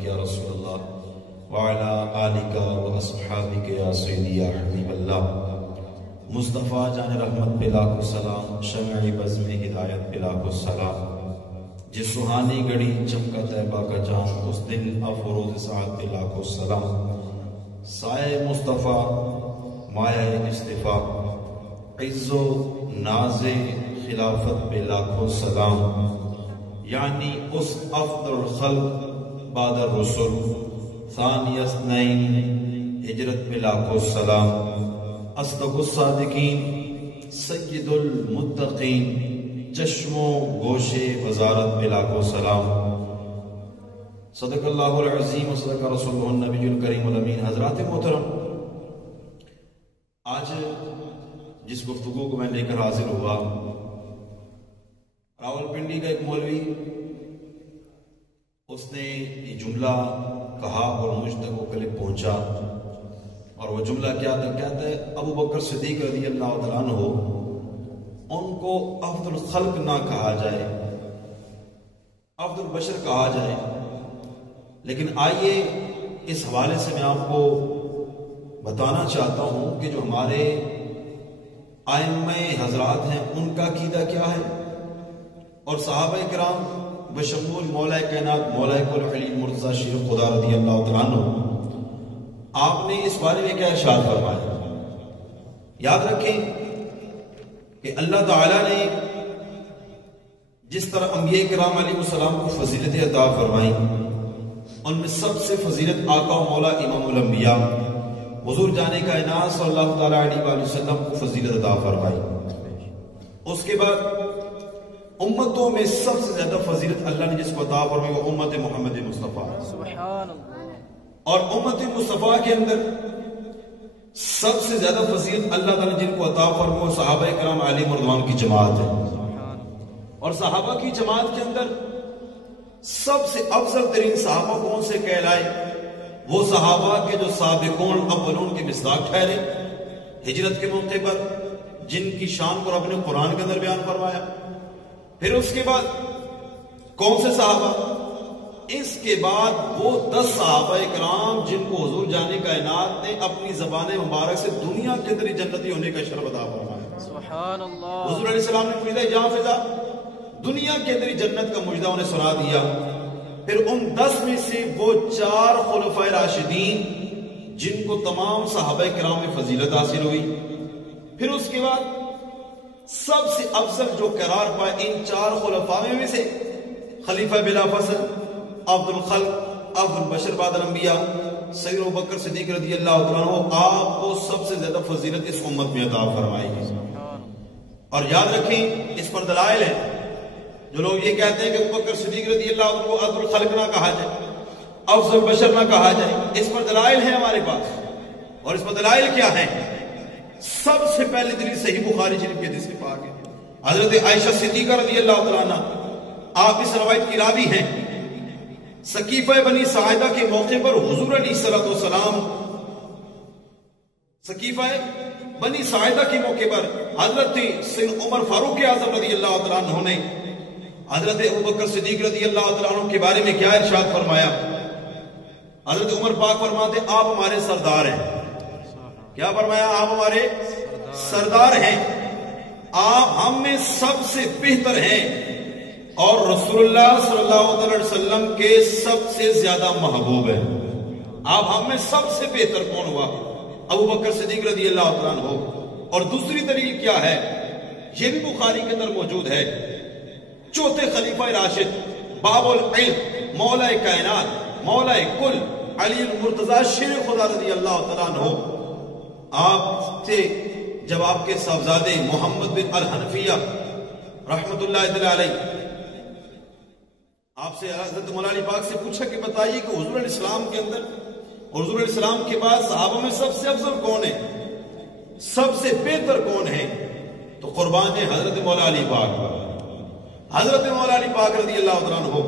علیک یا رسول اللہ وعلی آلک و اصحابک یا سیدی یا حبیب اللہ. مصطفیٰ جان رحمت پہ لاکھوں سلام، شمع بزم ہدایت پہ لاکھوں سلام. جس سہانی گھڑی چمکا طیبہ کا جان، اس دن افروز سعادت پہ لاکھوں سلام. سائے مصطفیٰ مایہ اصطفیٰ، عز و ناز خلافت پہ لاکھوں سلام. یعنی اس افضل الخلق بعد الرسل، ثانی اثنین ہجرت پہ لاکھوں سلام. اصدق الصادقین، سید المتقین، چشم و گوش وزارت پہ لاکھوں سلام. صدق اللہ العظیم و صدق رسولہ النبی الکریم الامین. حضرات محترم، آج جس گفتگو کو میں لے کر حاضر ہوا، راولپنڈی کا ایک مولوی، اس نے یہ جملہ کہا اور مجھ تک وہ کلپ پہنچا. اور وہ جملہ کیا تھا؟ کہتا ہے ابو بکر صدیق رضی اللہ تعالیٰ عنہ ان کو افضل الخلق نہ کہا جائے، افضل البشر کہا جائے. لیکن آئیے اس حوالے سے میں آپ کو بتانا چاہتا ہوں کہ جو ہمارے ائمہ حضرات ہیں ان کا عقیدہ کیا ہے، اور صحابہ کرام بشمول مولا کائنات مولا کل علی مرتضی شیر خدا رضی اللہ تعالیٰ عنہ، آپ نے اس بارے میں کیا ارشاد فرمایا. یاد رکھیں کہ اللہ تعالیٰ نے جس طرح انبیاء کرام علیہ السلام کو فضیلت عطا فرمائی، ان میں سب سے فضیلت آقا و مولا امام الانبیاء حضور جان کائنات صلی اللہ تعالیٰ علیہ وآلہ وسلم کو فضیلت عطا فرمائی. اس کے بعد امتوں میں سب سے زیادہ فضیلت اللہ نے جس کو عطا فرمائی وہ امت محمد مصطفیٰ. سبحان اللہ. اور امت مصطفیٰ کے اندر سب سے زیادہ فضیلت اللہ تعالیٰ نے جن کو عطا فرمائی وہ صحابہ کرام علیہ رضوان کی جماعت ہے. اور صحابہ کی جماعت کے اندر سب سے افضل ترین صحابہ کون سے کہلائے؟ وہ صحابہ کے جو سابقون اولون کے مصداق ٹھہرے ہجرت کے موقع پر، جن کی شان کو رب نے قرآن کے اندر بیان فرمایا. پھر اس کے بعد کون سے صحابہ؟ اس کے بعد وہ 10 صحابہ کرام جن کو حضور جان کائنات نے اپنی زبان مبارک سے دنیا کے اندر جنتی ہونے کا شرف عطا فرمایا. سبحان اللہ. حضور علیہ السلام نے پوچھا جہاں فضا، دنیا کے اندر جنت کا مجدہ انہیں سنا دیا. پھر ان 10 میں سے وہ 4 خلفائے راشدین جن کو تمام صحابہ کرام میں فضیلت حاصل ہوئی. پھر اس کے بعد سب سے افضل جو قرار پائے ان 4 خلفاء میں سے خلیفہ بلا فصل، افضل الخلق، افضل البشر بعد الانبیاء سید ابو بکر صدیق رضی اللہ تعالیٰ عنہ، آپ کو سب سے زیادہ فضیلت اس امت میں عطا فرمائی گئی. اور یاد رکھیں اس پر دلائل ہیں. جو لوگ یہ کہتے ہیں کہ ابو بکر صدیق رضی اللہ عنہ کو افضل الخلق نہ کہا جائے، افضل البشر نہ کہا جائے، اس پر دلائل ہیں ہمارے پاس. اور اس پر دلائل کیا ہیں؟ سب سے پہلے دلیل صحیح بخاری شریف کی حدیث پاک ہے. حضرت عائشہ صدیقہ رضی اللہ تعالیٰ عنہ آپ اس روایت کی راوی ہیں. سقیفہ بنی ساعدہ کے موقع پر حضور علیہ السلام سقیفہ بنی ساعدہ کے موقع پر حضرت سید عمر فاروق اعظم رضی اللہ تعالیٰ عنہ نے حضرت ابو بکر صدیق رضی اللہ تعالیٰ عنہ کے بارے میں کیا ارشاد فرمایا؟ حضرت عمر پاک فرماتے آپ ہمارے سردار ہیں. کیا فرمایا؟ آپ ہمارے سردار ہیں، آپ ہم میں سب سے بہتر ہیں، اور رسول اللہ صلی اللہ علیہ وسلم کے سب سے زیادہ محبوب ہیں. آپ ہم میں سب سے بہتر کون ہوا؟ ابو بکر صدیق رضی اللہ تعالیٰ عنہ. اور دوسری دلیل کیا ہے؟ یہ بھی بخاری کے اندر موجود ہے. چوتھے خلیفہ راشد، باب العلم، مولا کائنات مولا کل علی المرتضی شیر خدا رضی اللہ تعالیٰ عنہ، آپ سے جب آپ کے صاحبزادے محمد بن الحنفیہ رحمت اللہ علیہ آپ سے حضرت مولا علی پاک سے پوچھا کہ بتائیے کہ حضور علیہ السلام کے اندر اور حضور علیہ السلام کے بعد صحابہ میں سب سے افضل کون ہے، سب سے بہتر کون ہے؟ تو قربان ہے حضرت مولا علی پاک. حضرت مولا علی پاک رضی اللہ عنہ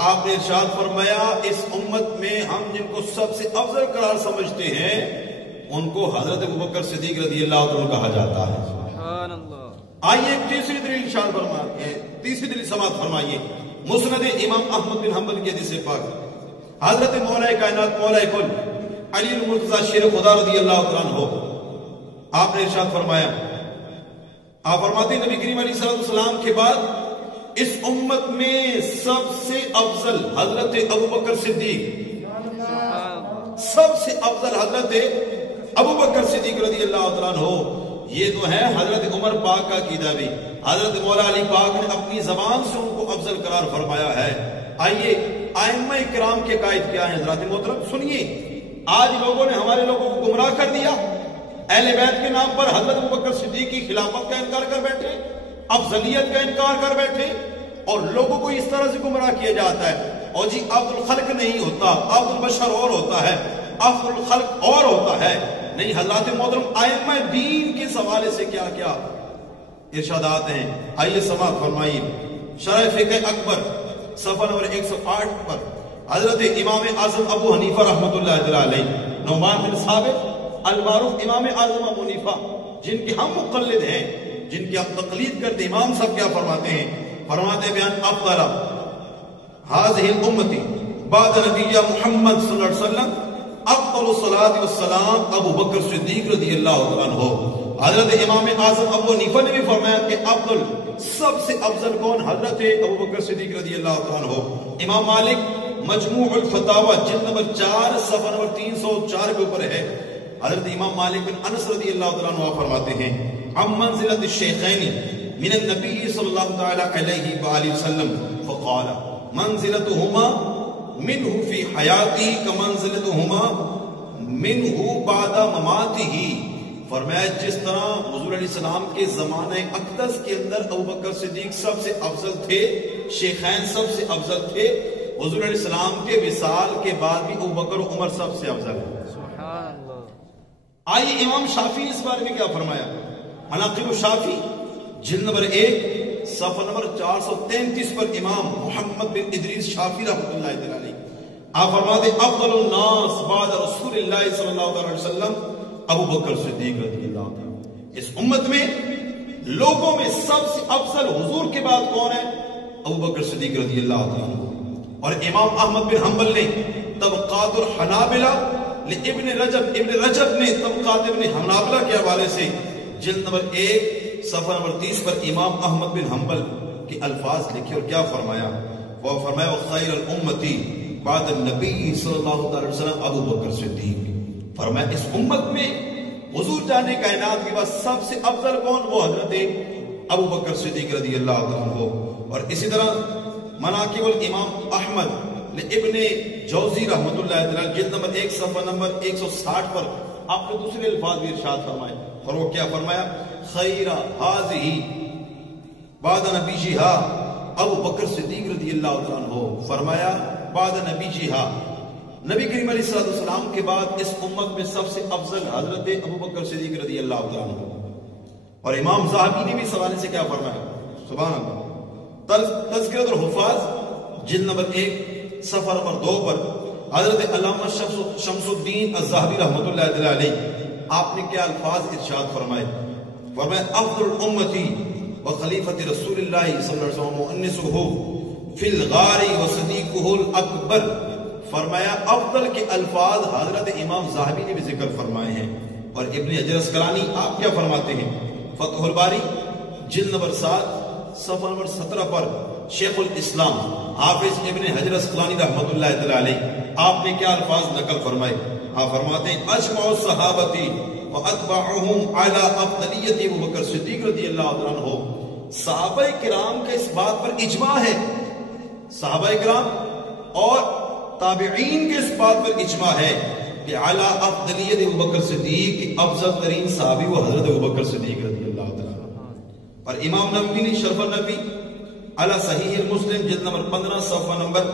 آپ نے ارشاد فرمایا اس امت میں ہم جن کو سب سے افضل قرار سمجھتے ہیں ان کو حضرت ابو بکر صدیق رضی اللہ عنہ کہا جاتا ہے. سبحان اللہ. آئیے تیسری دلیل ارشاد فرمائیے، تیسری دلیل سماعت فرمائیے. مسند امام احمد بن حنبل کی حدیث پاک حضرت مولا کائنات مولا کل علی المرتضی شیر خدا رضی اللہ تعالیٰ عنہ آپ نے ارشاد فرمایا، آپ فرماتے ہیں نبی کریم علیہ السلام کے بعد اس امت میں سب سے افضل حضرت ابوبکر صدیق، سب سے افضل حضرت ابوبکر صدیق رضی اللہ تعالیٰ عنہ، یہ تو ہے حضرت عمر پاک کا عقیدہ بھی، حضرت مولا علی پاک نے اپنی زبان سے ان کو افضل قرار فرمایا ہے۔ آئیے ائمہ کرام کے قائد کیا ہیں حضرات محترم، سنیے۔ آج لوگوں نے ہمارے لوگوں کو گمراہ کر دیا، اہل بیت کے نام پر حضرت ابوبکر صدیق کی خلافت کا انکار کر بیٹھے، افضلیت کا انکار کر بیٹھے، اور لوگوں کو اس طرح سے گمراہ کیا جاتا ہے، اور جی عبد الخلق نہیں ہوتا، عبد البشر اور ہوتا ہے، عبد الخلق اور ہوتا ہے۔ نہیں حضرات محترم، ائمہ دین کے حوالے سے کیا کیا ارشادات ہیں، آئیے سماعت فرمائیے۔ شرح فقہ اکبر صفحہ نمبر 108 پر حضرت امام اعظم ابو حنیفہ رحمۃ اللہ علیہ، نعمان بن ثابت المعروف امام اعظم ابو حنیفہ، جن کے ہم مقلد ہیں، جن کی ہم تقلید کرتے، امام صاحب کیا فرماتے ہیں؟ فرماتے ہیں بیان افضل هذه الامه بعد نبی محمد صلی اللہ علیہ وسلم افضل الصلاۃ والسلام ابو بکر صدیق رضی اللہ عنہ۔ حضرت امام اعظم ابو حنیفہ نے بھی فرمایا کہ افضل، سب سے افضل کون؟ حضرت ابو بکر صدیق رضی اللہ عنہ۔ امام مالک مجموع الفتاوی جلد نمبر 4 صفحہ نمبر 304 کے اوپر ہے، حضرت امام مالک بن انس رضی اللہ عنہ فرماتے ہیں، عن منزلۃ الشیخین من النبی صلی اللہ تعالی علیہ وآلہ وسلم فقال منزلتهما منہ فی حیاتی کمنزلتهما منہ بعد مماتہ۔ فرمایا جس طرح حضور علیہ السلام کے زمانہ اقدس کے اندر ابوبکر صدیق سب سے افضل تھے، شیخین سب سے افضل تھے، حضور علیہ السلام کے وصال کے بعد بھی ابوبکر و عمر سب سے افضل ہے۔ سبحان اللہ۔ آئیے امام شافعی اس بارے میں کیا فرمایا؟ مناقب الشافعی جلد نمبر 1 صفحہ نمبر 433 پر امام محمد بن ادریس شافعی رحمۃ اللہ علیہ آپ فرماتے افضل الناس بعد رسول اللہ صلی اللہ علیہ وسلم ابو بکر صدیق رضی اللہ عنہ۔ اس امت میں لوگوں میں سب سے افضل حضور کے بعد کون ہے؟ ابو بکر صدیق رضی اللہ عنہ۔ اور امام احمد بن حنبل نے طبقات الحنابلہ ابن رجب نے طبقات ابن حنابلہ کے حوالے سے جلد نمبر 1 صفحہ نمبر 30 پر امام احمد بن حنبل کے الفاظ لکھے اور کیا فرمایا؟ وہ فرمایا خیر الامتی بعد النبی صلی اللہ علیہ وسلم ابو بکر صدیق۔ فرمایا اس امت میں حضور جانے کائنات کے بعد سب سے افضل کون؟ وہ حضرت ابو بکر صدیق رضی اللہ عنہ۔ اور اسی طرح مناقب الامام احمد ابن جوزی رحمۃ اللہ علیہ جلد نمبر 1 صفحہ نمبر 160 پر آپ نے دوسرے الفاظ بھی ارشاد فرمائے، اور وہ کیا فرمایا؟ خیر هذه بعد نبیھا ابو بکر صدیق رضی اللہ عنہ۔ فرمایا بعد نبیھا، نبی کریم علیہ السلام کے بعد اس امت میں سب سے افضل حضرت ابو بکر صدیق رضی اللہ عنہ۔ اور امام ذہبی نے بھی اس حوالے سے کیا فرمایا؟ سبحان اللہ۔ تذکرۃ الحفاظ جلد نمبر 1 صفحہ نمبر 2 پر حضرت علامہ شمس الدین الذہبی رحمۃ اللہ علیہ آپ نے کیا الفاظ ارشاد فرمائے؟ فرمایا افضل الامتی وخلیفۃ رسول اللہ صلی اللہ علیہ وسلم وانسہ فی الغار وصدیقہ الاکبر۔ فرمایا افضل کے الفاظ حضرت امام ذہبی نے بھی ذکر فرمائے ہیں، اور ابن حجر اسقلانی آپ کیا فرماتے ہیں؟ فتح الباری جلد نمبر 7 صفحہ نمبر 17 پر شیخ الاسلام حافظ ابن حجر اسقلانی رحمۃ اللہ علیہ آپ نے کیا الفاظ نقل فرمائے؟ آپ فرماتے ہیں اجمع الصحابتی واتبعهم على افضلیت ابو بکر صدیق رضی اللہ عنہ۔ صحابہ کرام کے اس بات پر اجماع ہے، صحابہ کرام اور تابعین کے اس بات پر اجماع ہے کہ علی افضلیت ابو بکر صدیق کی افضل ترین صحابی وہ حضرت ابو بکر صدیق رضی اللہ عنہ۔ اور امام نووی نے شرف النبی علی صحیح المسلم جلد نمبر 15 صفحہ نمبر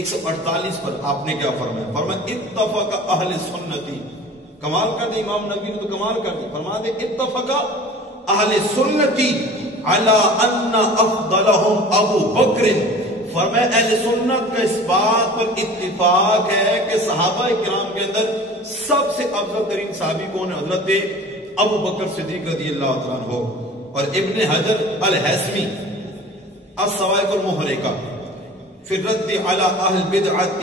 148 پر آپ نے کیا فرمایا؟ فرمایا اتفق اہل سنتی، کمال کر دی امام نبی نے تو کمال کر دی، فرماتے اتفق اہل سنتی علی ان افضلہم ابو بکر۔ فرمایا اہل سنت کا اس بات پر اتفاق ہے کہ صحابہ کرام کے اندر سب سے افضل ترین صحابی کون ہے؟ حضرت ابو بکر صدیق رضی اللہ عنہ۔ اور ابن حجر الہیثمی الصواعق المحرقہ فی الرد علی اہل البدعۃ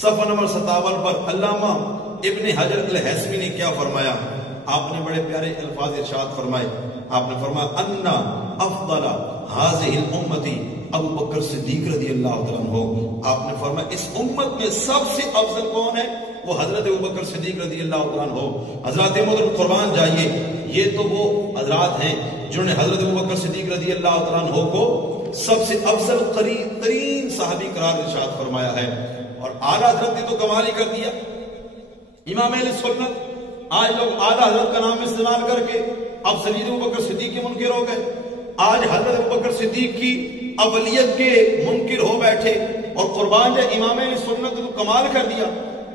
صفحہ نمبر 57 پر علامہ ابن حجر الہیثمی نے کیا فرمایا؟ آپ نے بڑے پیارے الفاظ ارشاد فرمائے. آپ نے فرمایا انا افضل هذه الامتی ابو بکر صدیق رضی اللہ تعالیٰ عنہ. آپ نے فرمایا اس امت میں سب سے افضل کون ہے؟ وہ حضرت ابو بکر صدیق رضی اللہ تعالیٰ عنہ. حضرات محترم قربان جائیے، یہ تو وہ حضرات ہیں جنہوں نے حضرت ابو بکر صدیق رضی اللہ تعالیٰ عنہ کو سب سے افضل قریب ترین صحابی قرار ارشاد فرمایا ہے. اور اعلیٰ حضرت نے تو کمال ہی کر دیا. امام اہل سنت آج لوگ اعلیٰ حضرت کا نام استعمال کر کے افضلیت ابو بکر صدیق کے منکر ہو گئے. آج حضرت ابو بکر صدیق کی اولیت کے منکر ہو بیٹھے اور قربان جائے امام اہل سنت نے تو کمال کر دیا.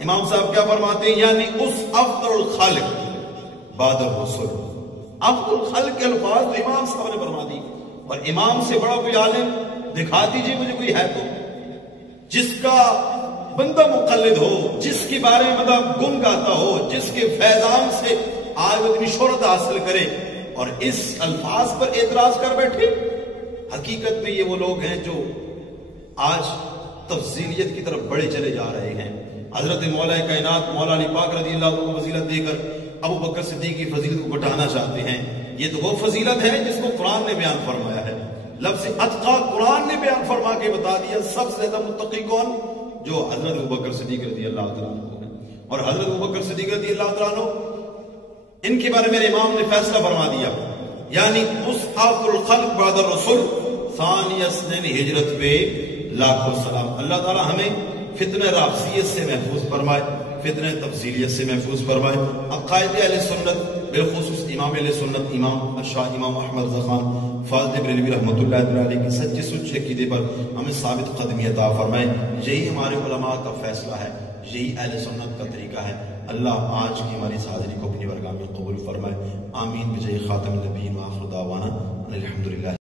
امام صاحب کیا فرماتے ہیں؟ یعنی اس افضل الخالق بعد الرسل. افضل الخالق کے الفاظ تو امام صاحب نے فرما دی. اور امام سے بڑا کوئی عالم دکھا دیجئے مجھے کوئی ہے تو، جس کا بندہ مقلد ہو، جس کے بارے میں بندہ گن گاتا ہو، جس کے فیضان سے آج اتنی شہرت حاصل کرے اور اس الفاظ پر اعتراض کر بیٹھے. حقیقت میں یہ وہ لوگ ہیں جو آج تفضیلیت کی طرف بڑے چلے جا رہے ہیں. حضرت مولا کائنات مولا علی پاک رضی اللہ عنہ کو فضیلت دے کر ابو بکر صدیق کی فضیلت کو گھٹانا چاہتے ہیں. یہ تو وہ فضیلت ہے جس کو قرآن نے بیان فرمایا ہے. لفظ اتقا قرآن نے بیان فرما کے بتا دیا سب سے زیادہ متقی کون؟ جو حضرت ابو بکر صدیق رضی اللہ تعالیٰ عنہ ہے. اور حضرت ابو بکر صدیق رضی اللہ تعالیٰ عنہ ان کے بارے میں میرے امام نے فیصلہ فرما دیا، یعنی مصعب الخلق بعد الرسول ثانی اثنین ہجرت پہ لاکھوں سلام. اللہ تعالیٰ ہمیں فتنہ رافضیت سے محفوظ فرمائے، فتنہ تفضیلیت سے محفوظ فرمائے. عقائد اہل سنت بالخصوص امام اہل سنت امام شاہ امام احمد رضا خان فاضل بریلوی رحمۃ اللہ علیہ کی سچے سچے عقیدے پر ہمیں ثابت قدمی عطا فرمائے. یہی ہمارے علماء کا فیصلہ ہے، یہی اہل سنت کا طریقہ ہے. اللہ آج کی ہماری اس حاضری کو اپنی برگاہ میں قبول فرمائے. آمین بجائے خاتم النبیین و آخر دعوانا الحمدللہ.